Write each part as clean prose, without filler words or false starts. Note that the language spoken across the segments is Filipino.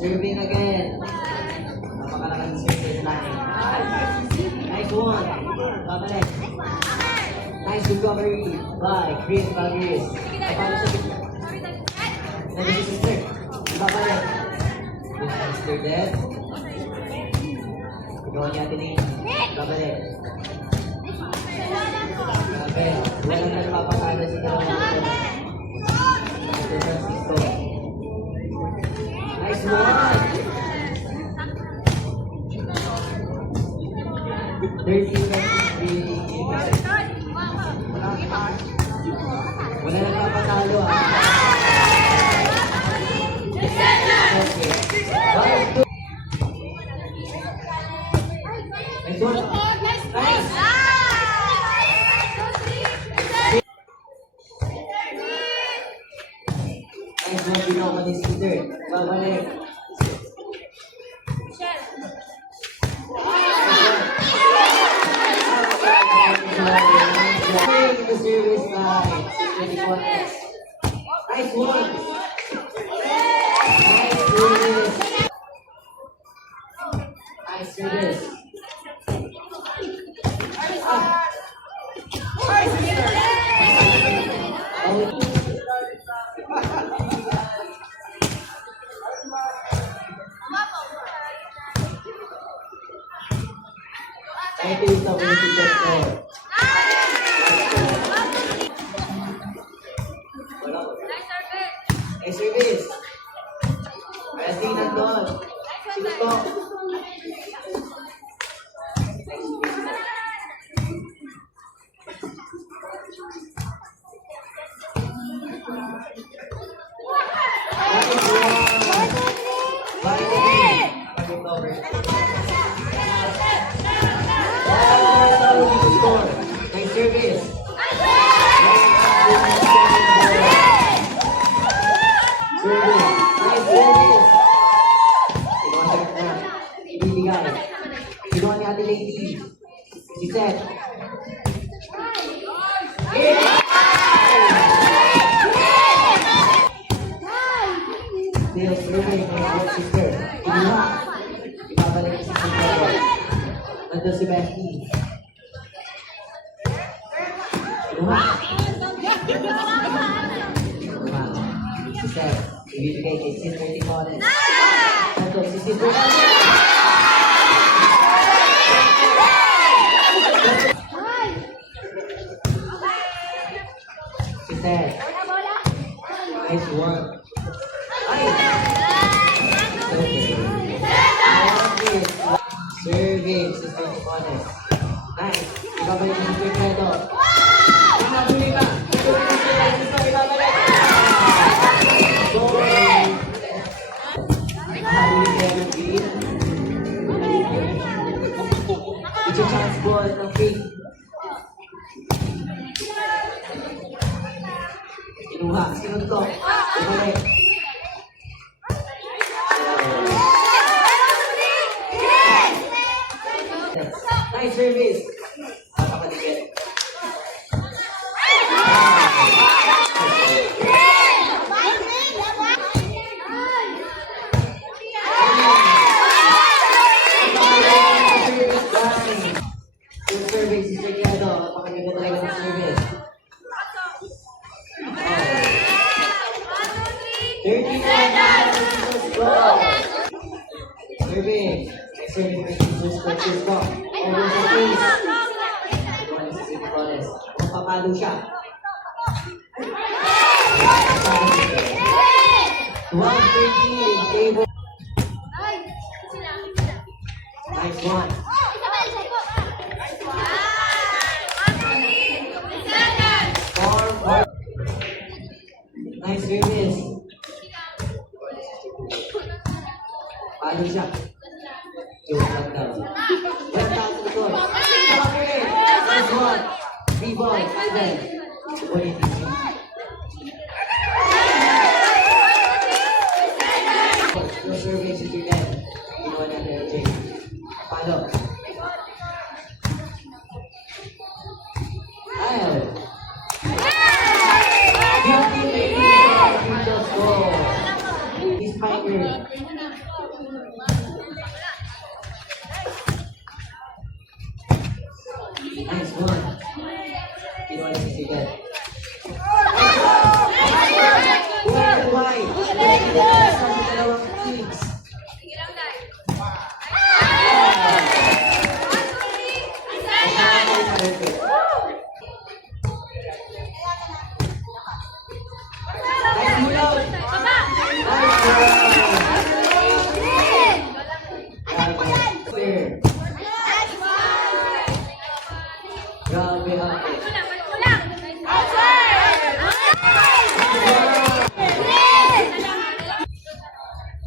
Serving again. Napakalaking serving line. Nice one. Babalik. Nice recovery by Green Valkyries. Kapalo sa bigla. Nandun si sister. Babalik. Yung sister dead. Ikaw niya tinig. Babalik. Okay. Walang nagpapakala si Gawin. Francisco. Nice one! 13-23. Wala nang papatalo ha. Okay. 1-2. Nice one. Nice! Nice one, ginawa ni Sister. Babalik. The service line. Nice one. Nice service. Nice service. Ito yung community sector. Nice service. Resting nandun. Sino to? Nice service. Ginawa ni Ate Lady. Si Seth. Still serving my sister. Ginawa. Ibabalik si sister. Nandun si Becky. Ginawa. Si Seth. Ibibigay kay Sister Ticones. Nandun si Sister. Nice one. Serving, Sister Ticones. Nice. Ibabalik si Sister Credo. Ibabalik ka. Sister, ibabalik. It's a chance ball ng Pink. Kinuha. Sino to? Ibalik. Nice service. Napakaligit. Yung service, Sister Kiado. Napakaligit talaga ng service. 39. Serving. Serving for Jesus Francisco. Over sa face. Iwan si Sister Ticones. Papalo siya. 1-13 in favor. Nice one. Nice service. Palo siya. Yung lang daw. Left out to the court. Nice one. B-boy. Ivan. Yung serving si Julian. Iwan natin yung Jay. Palo. Ayaw. He's fighter. Nice one. Kinuha si Sigal. Why? Sa dalawang teams. Nice mulaw. Grabe ate.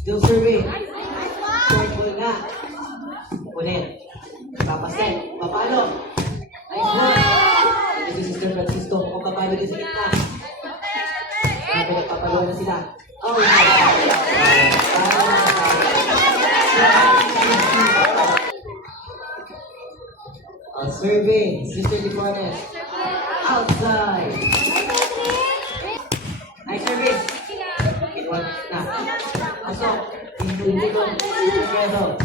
Still serving. Short ball na. Ulit. Papaset. Papalo. Nice one. Ito si Sister Francisco. Mukhang papalo din sa gitna. Grabe nagpapalo na sila. Oh, serving. Sister Lipones. Outside. Nice service. Kinuha na. Pasok. Pinulunod. Pero.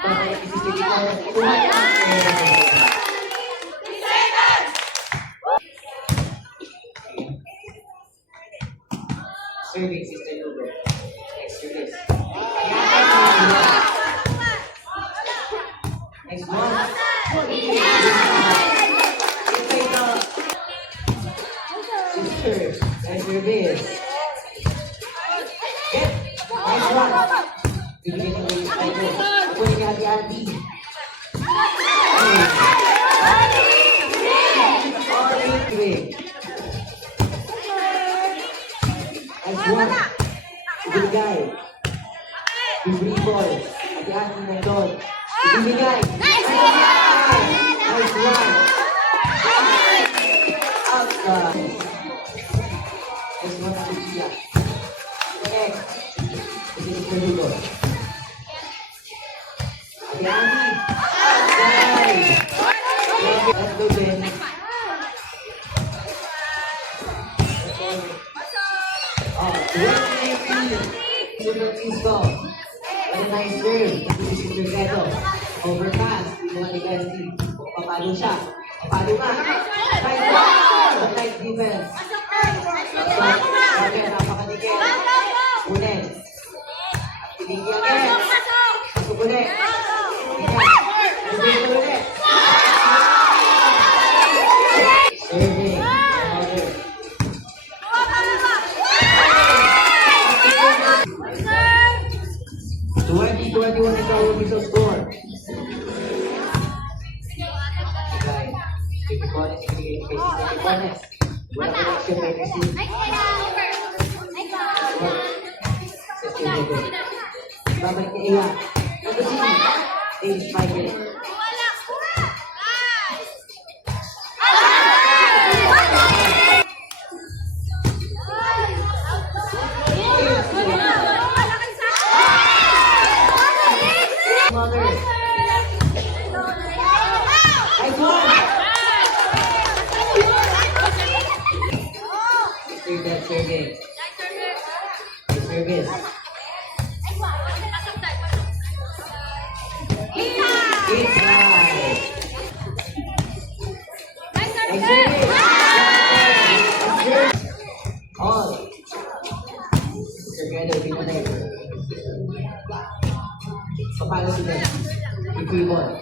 Babalik si Sister Lipones. Kinuha na. Serving Sister Lugo. Next service. Next one. Sister. Next service. Nice one. Bibigyan ng release by go. Ako ni hati-hati. Nice one. Ibigay. Bibigay. Hati-hati na doon. Ibigay. Nice one. Outside. Nice one na Lucia. Next. Ito si Perlugo. Hati-hati. Outside. Let's go, Ben. Super Francisco. Very nice serve. Ito si Sister Keto. Overpass. Pinuha ni Bestie. Papalo siya. Papalo ka. Nice one. Nice defense. Okay, napakadikit. Ulit. Pinigyan ulit. Pasok ulit. Pinigyan ulit. Serving. Order. 20-21 is our official score. Wala connection by Messi. Babalik ni Iya. Number 6. Age 5 minutes. Mother. Nice one. That serving. Service. It's right. Nice service. All. Together, pinatay. Papalo sila. Free ball.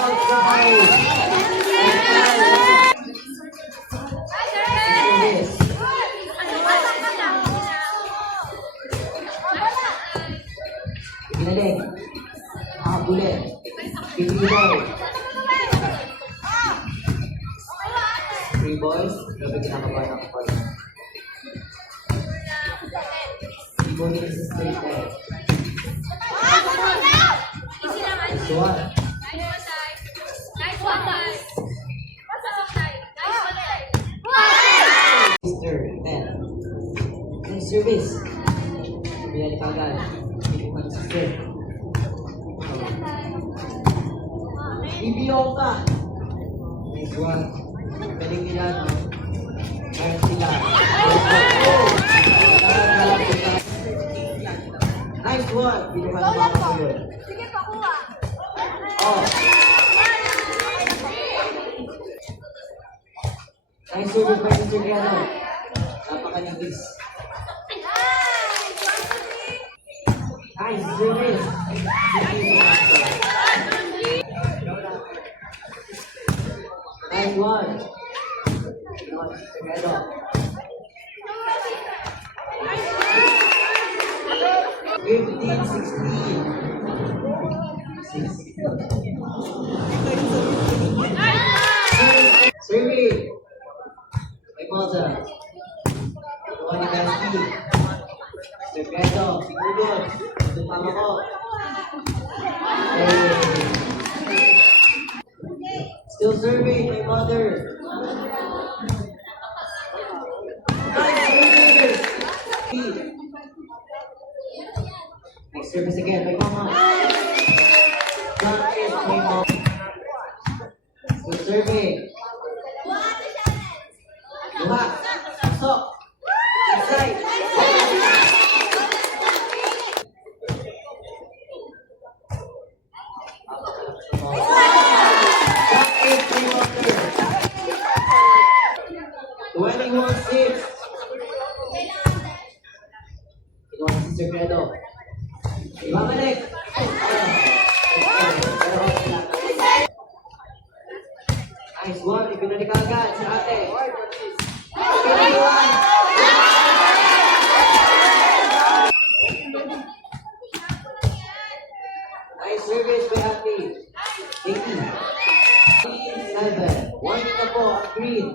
Outside. Ginaling. Nakabulit. Pinibol. Free balls. Grabe kinakabahan ako pa. Pinibol din sa straight line. Nice one. Sister, 10. Nice service. Bilang kagad. Pinibol ng sister. Ibiyaw ka. Nice one. Galing nila, no? Meron sila. Oh. Nice service by Mr. Guerrero. Napakanipis. Nice service. Nice one. Mr. Guerrero. 15-16. Survey. May Moza. Ito ni Dusty. Mr. Guerrero. Sigurod. Ito tama ko. Still survey. My mother. Nice service. Next service again. My mama. John is my mom. Still survey. Luha. Pasok. Inside. That is my mother. 21-6. Iwan si Sir Credo. Ibabalik. Nice one. Ibinalik agad si ate. Nice service by ate. 7. One na po ang green.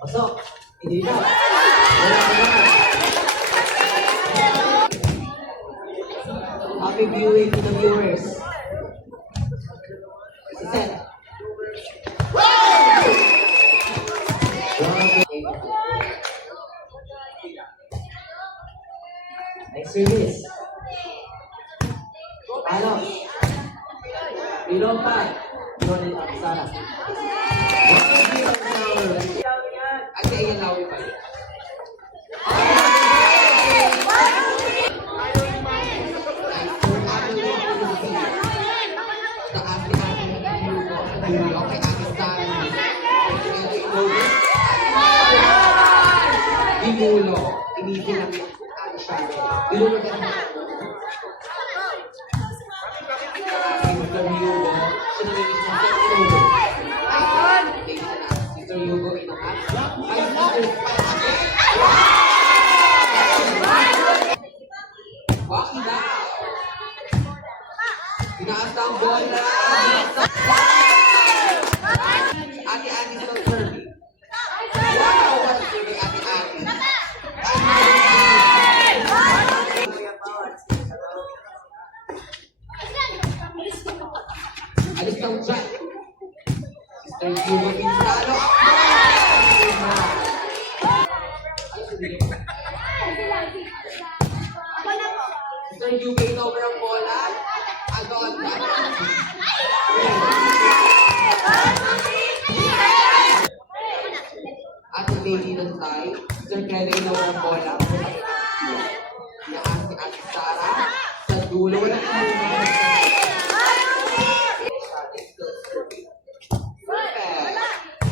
Pasok. Hindi na. Wala na. Happy viewing to the viewers. It's a set. Nice service. Palos. Ilong pa. Ilong at Sara. Ay, ayan lawi pa. Ginulo, inipin namin ang siya. Ginulo ka naman. Mr. Hugo, sinalinis mo siya Hugo. Mr. Hugo, inakas. Ay, Waki na! Inaas na ang bola! Ate-ate sa survey. Wow! What a survey, ate-ate. Alis kang dyan. Mr. Hugo Pinzalo. Mr. Hugo over ang bola. Agad. At ang lady ng tie. Mr. Kelly over ang bola. Naan si Ate Sara. Sa dulo. Wala na perfect.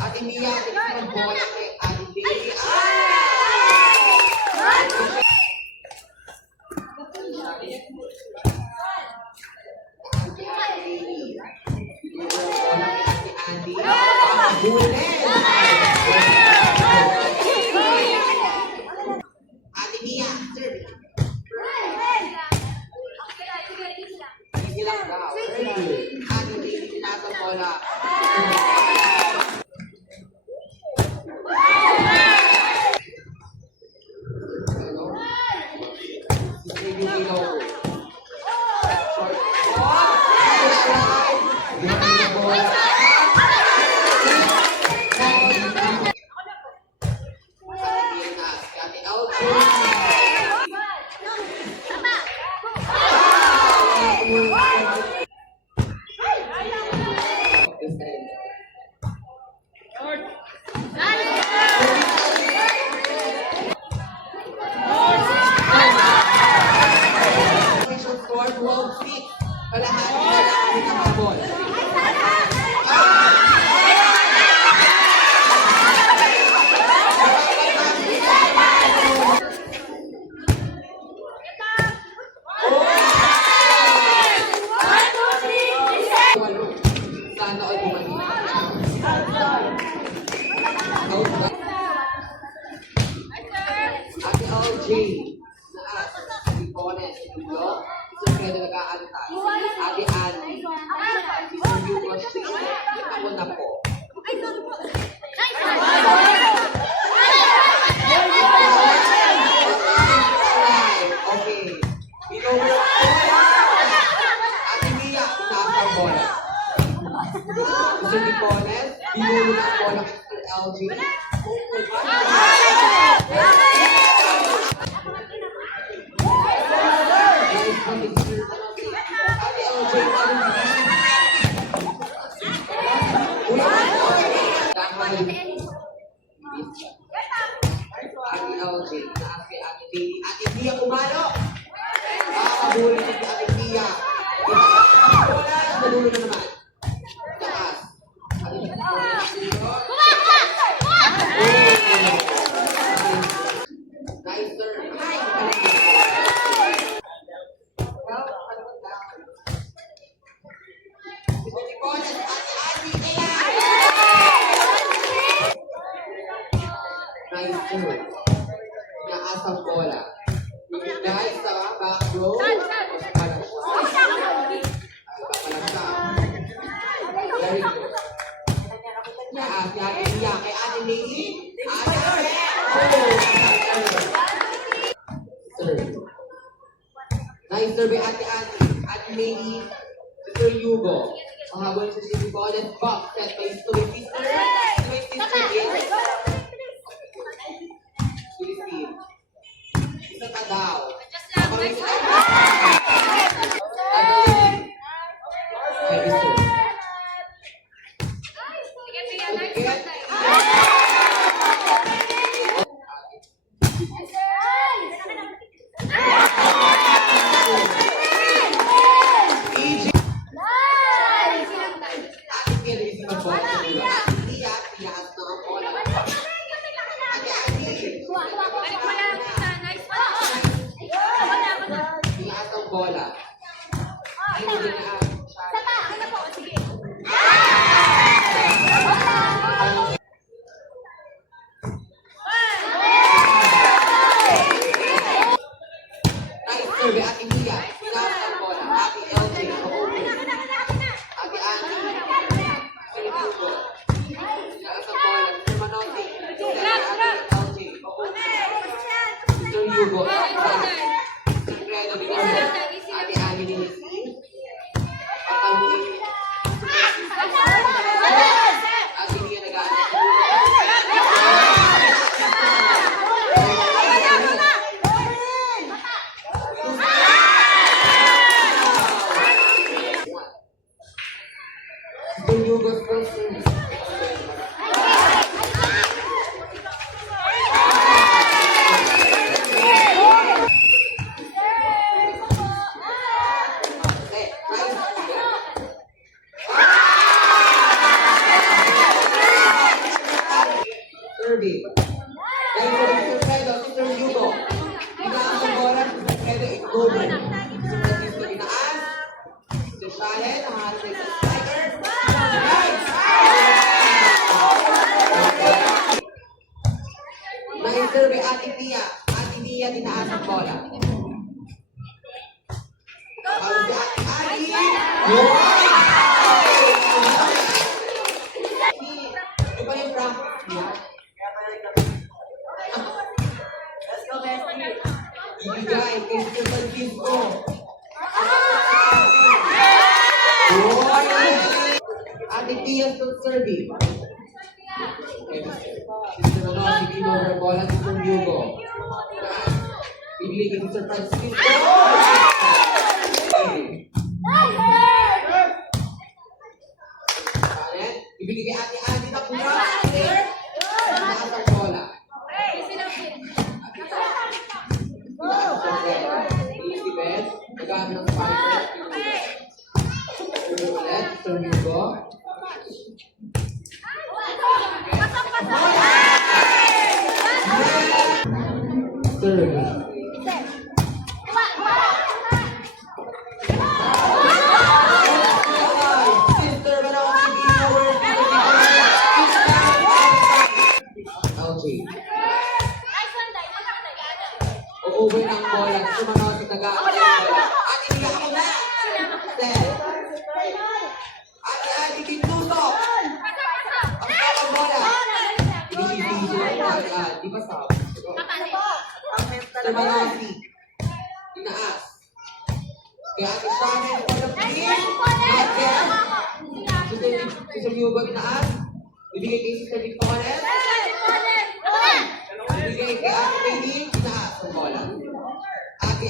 Ate Mia, pinag ng bola kay Ate Baby. Ate Mia, serve. Sige lang daw. Ate Baby, pinasa bola. Kalahati na lang ang nakabol. Sana all bumalik. Out ba? Ate LJ. Naas. Ipones. Ito. Isang kaya nag-aantay. Ate Annie. Isang Yukos. Ako na po. Okay. Inover. Ate Mia. Taas ang bola. Gusto ni Pones. Binulo na ang bola kay LJ. Ate Mia kumalo. Makakabuli ni Ate Mia. Wala na, nadulo na naman. Taas. Nice turn. Nice turn. Naas ang bola. Ibigay sa back row. Very good. Naas ni Ate Mia kay Ate Lily. Serve. Nice serve by Ate Ate. Ate Lily. Sir Hugo. Pahabol sa City College. Box set by Stoy Sister. Stoy Sister is Philippine. Isa ka daw. Heavy serve. Bola. Serve Ate Mia. Tinaas ang bola. Ate LJ. Ate Annie. Sir Hugo. Tinaas ang bola. Sir Manote. Ate LJ. Sir Hugo. Sir Fredo Binoro. Ate Annie Nisi. Papaluin. Ate Mia nag-aantay. Sir Hugo's first service. Serving. Dahil sa Sir Fredo, si Sir Hugo. Tinaas ang bola, si Sir Fredo, ignore. Si Sir Francisco tinaas. Si Shalen, nakahanap sa striker. Nice serve by Ate Mia. Ate Mia tinaas ang bola. Para si Ate Annie. Ito ba yung practice niya? Ibigay kay Sir Francisco. Ate Pia still serving. Sir Manote, Binoro, bola si Sir Hugo. Ibigay kay Sir Francisco. Ibigay kay Ate Annie na pura. Tinaas ang bola. Elizabeth, nagamit ng spiker. serve. Sister Manong, LG. Uuwi ng bola. Sumanod sa tagaan ng bola. At iniyak mo na! Set. Ate Pintuso. Ang tawag bola. Di ba sa? Termanossi. Inaas. Kaya Ate Shannon for the play. Not yet. Sister Yugo inaas. Bibigay kay Sister Victoria. Bibigay kay Ate Katie. Inaas ang bola. Ate